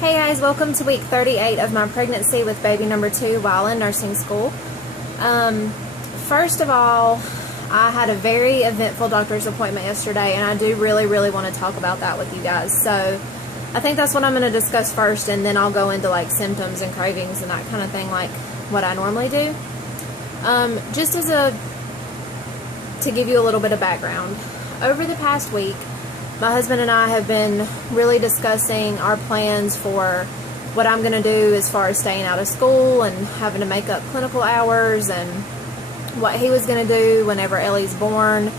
Hey guys, welcome to week 38 of my pregnancy with baby number 2 while in nursing school. First of all, I had a very eventful doctor's appointment yesterday, and I do really want to talk about that with you guys. So I think that's what I'm going to discuss first, and then I'll go into like symptoms and cravings and that kind of thing, like what I normally do. Just to give you a little bit of background, over the past week, my husband and I have been really discussing our plans for what I'm going to do as far as staying out of school and having to make up clinical hours, and what he was going to do whenever Ellie's born,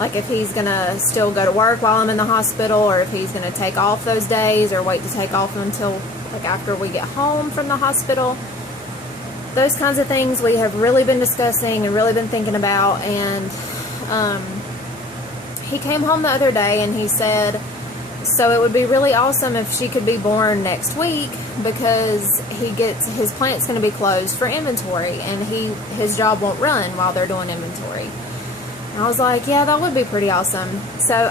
like if he's going to still go to work while I'm in the hospital, or if he's going to take off those days or wait to take off until like after we get home from the hospital. Those kinds of things we have really been discussing and really been thinking about. And he came home the other day and he said, so it would be really awesome if she could be born next week, because his plant's going to be closed for inventory, and his job won't run while they're doing inventory. And I was like, yeah, that would be pretty awesome. So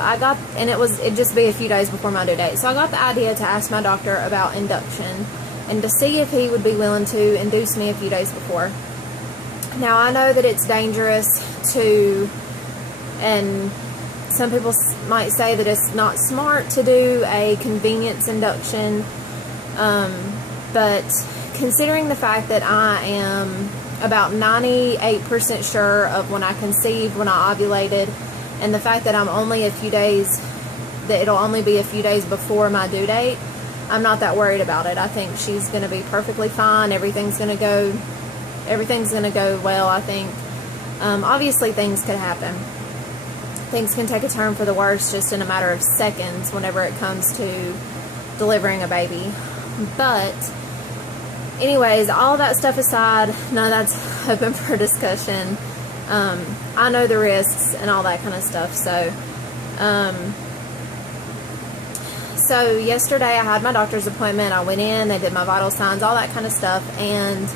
it'd just be a few days before my due date. So I got the idea to ask my doctor about induction and to see if he would be willing to induce me a few days before. Now I know that it's dangerous and some people might say that it's not smart to do a convenience induction, but considering the fact that I am about 98% sure of when I conceived, when I ovulated, and the fact that it'll only be a few days before my due date, I'm not that worried about it. I think she's going to be perfectly fine. Everything's going to go well, I think. Obviously things could happen. Things can take a turn for the worse just in a matter of seconds whenever it comes to delivering a baby. But anyways, all that stuff aside, none of that's open for discussion. I know the risks and all that kind of stuff. So yesterday I had my doctor's appointment. I went in, they did my vital signs, all that kind of stuff, and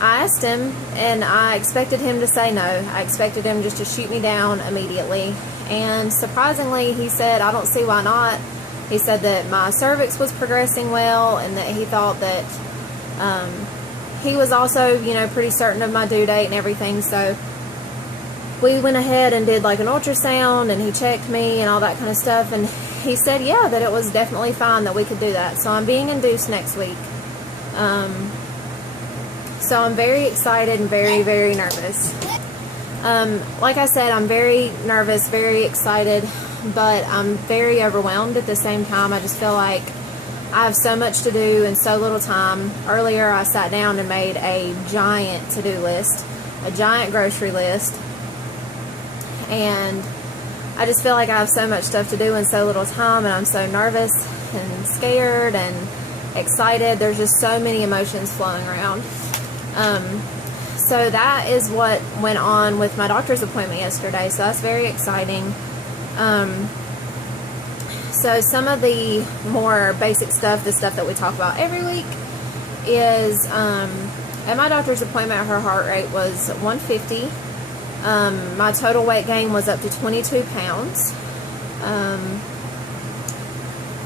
I asked him, and I expected him to say no. I expected him just to shoot me down immediately. And surprisingly, he said, I don't see why not. He said that my cervix was progressing well, and that he thought that he was also, pretty certain of my due date and everything. So we went ahead and did like an ultrasound, and he checked me and all that kind of stuff. And he said, yeah, that it was definitely fine, that we could do that. So I'm being induced next week. So I'm very excited and very nervous. Like I said, I'm very nervous, very excited, but I'm very overwhelmed at the same time. I just feel like I have so much to do in so little time. Earlier I sat down and made a giant to-do list, a giant grocery list, and I just feel like I have so much stuff to do in so little time, and I'm so nervous and scared and excited. There's just so many emotions flowing around. So that is what went on with my doctor's appointment yesterday, so that's very exciting. So some of the more basic stuff, the stuff that we talk about every week, is at my doctor's appointment, her heart rate was 150. My total weight gain was up to 22 pounds.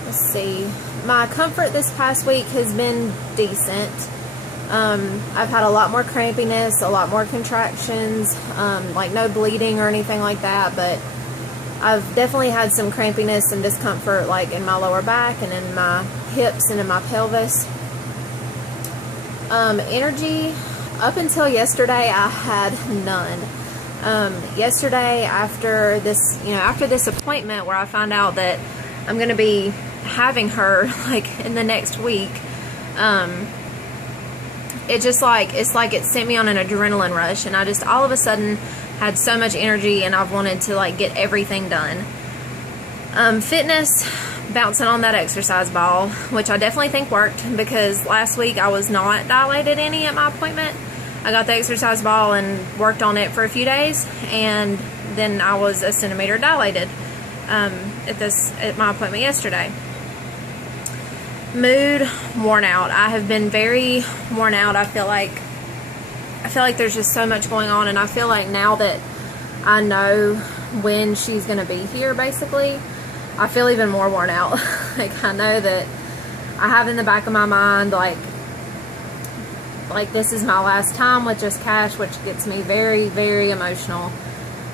Let's see. My comfort this past week has been decent. I've had a lot more crampiness, a lot more contractions, like no bleeding or anything like that, but I've definitely had some crampiness and discomfort like in my lower back and in my hips and in my pelvis. Energy, up until yesterday, I had none. Yesterday, after this appointment where I found out that I'm going to be having her like in the next week, it's like it sent me on an adrenaline rush, and I just all of a sudden had so much energy, and I've wanted to like get everything done. Fitness, bouncing on that exercise ball, which I definitely think worked, because last week I was not dilated any at my appointment. I got the exercise ball and worked on it for a few days, and then I was a centimeter dilated at my appointment yesterday. Mood, worn out. I have been very worn out. I feel like there's just so much going on, and I feel like now that I know when she's going to be here, basically, I feel even more worn out. Like, I know that I have in the back of my mind, like this is my last time with just Cash, which gets me very, very emotional.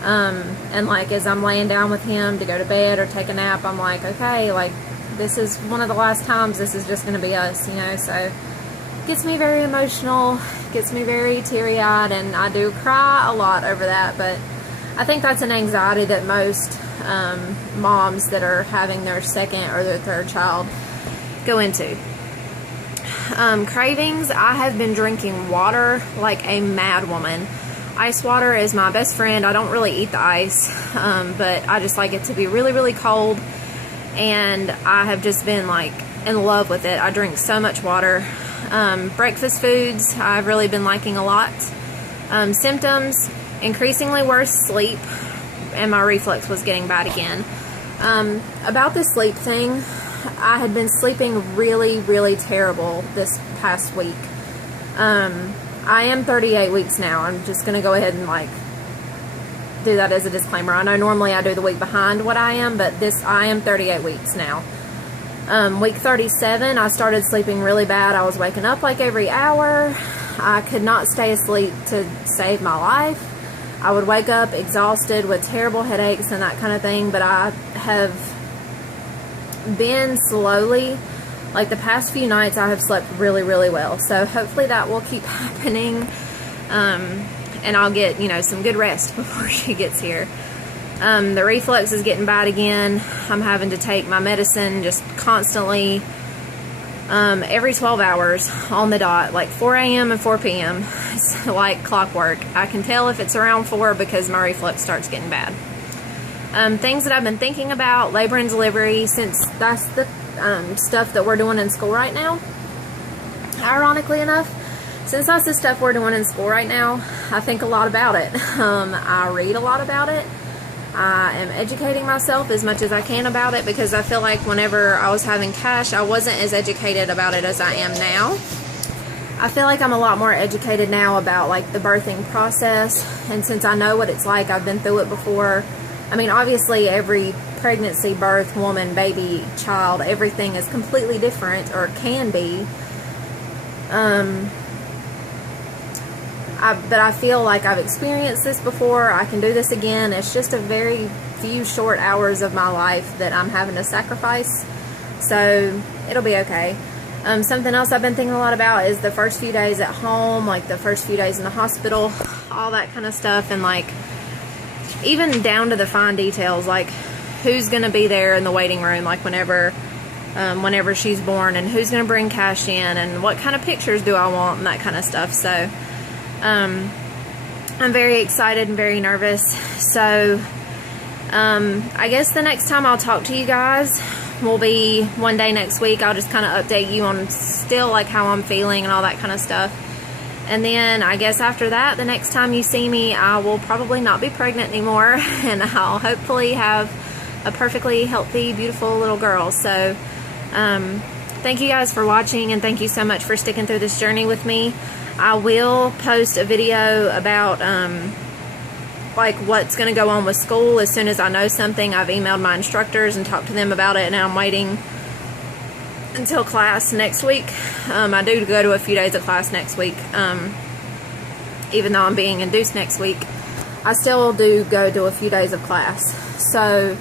And like, as I'm laying down with him to go to bed or take a nap, I'm like, okay, like, this is one of the last times. This is just going to be us, you know. So gets me very emotional, gets me very teary-eyed, and I do cry a lot over that. But I think that's an anxiety that most moms that are having their second or their third child go into. Cravings, I have been drinking water like a mad woman. Ice water is my best friend. I don't really eat the ice, but I just like it to be really, really cold, and I have just been like in love with it. I drink so much water. Breakfast foods, I've really been liking a lot. Symptoms, increasingly worse sleep, and my reflux was getting bad again. About the sleep thing, I had been sleeping really, really terrible this past week. I am 38 weeks now. I'm just going to go ahead and like do that as a disclaimer. I know normally I do the week behind what I am, but I am 38 weeks now. Week 37, I started sleeping really bad. I was waking up like every hour. I could not stay asleep to save my life. I would wake up exhausted with terrible headaches and that kind of thing, but I have been slowly, like the past few nights, I have slept really, really well. So hopefully that will keep happening, and I'll get, you know, some good rest before she gets here. The reflux is getting bad again. I'm having to take my medicine just constantly, every 12 hours on the dot, like 4 a.m. and 4 p.m. It's like clockwork. I can tell if it's around 4 because my reflux starts getting bad. Things that I've been thinking about, labor and delivery, since that's the stuff that we're doing in school right now. Ironically enough, since that's the stuff we're doing in school right now, I think a lot about it. I read a lot about it. I am educating myself as much as I can about it, because I feel like whenever I was having Cash, I wasn't as educated about it as I am now. I feel like I'm a lot more educated now about like the birthing process, and since I know what it's like, I've been through it before. I mean, obviously every pregnancy, birth, woman, baby, child, everything is completely different, or can be. But I feel like I've experienced this before. I can do this again. It's just a very few short hours of my life that I'm having to sacrifice. So it'll be okay. Something else I've been thinking a lot about is the first few days at home, like the first few days in the hospital, all that kind of stuff, and like even down to the fine details, like who's going to be there in the waiting room, like whenever she's born, and who's going to bring Cash in, and what kind of pictures do I want, and that kind of stuff. So I'm very excited and very nervous. So I guess the next time I'll talk to you guys will be one day next week. I'll just kind of update you on still like how I'm feeling and all that kind of stuff. And then I guess after that, the next time you see me, I will probably not be pregnant anymore, and I'll hopefully have a perfectly healthy, beautiful little girl. So thank you guys for watching, and thank you so much for sticking through this journey with me. I will post a video about like what's going to go on with school as soon as I know something. I've emailed my instructors and talked to them about it, and I'm waiting until class next week. I do go to a few days of class next week. Even though I'm being induced next week, I still do go to a few days of class. So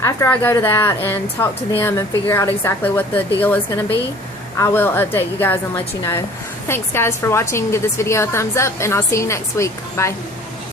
after I go to that and talk to them and figure out exactly what the deal is going to be, I will update you guys and let you know. Thanks guys for watching. Give this video a thumbs up, and I'll see you next week. Bye.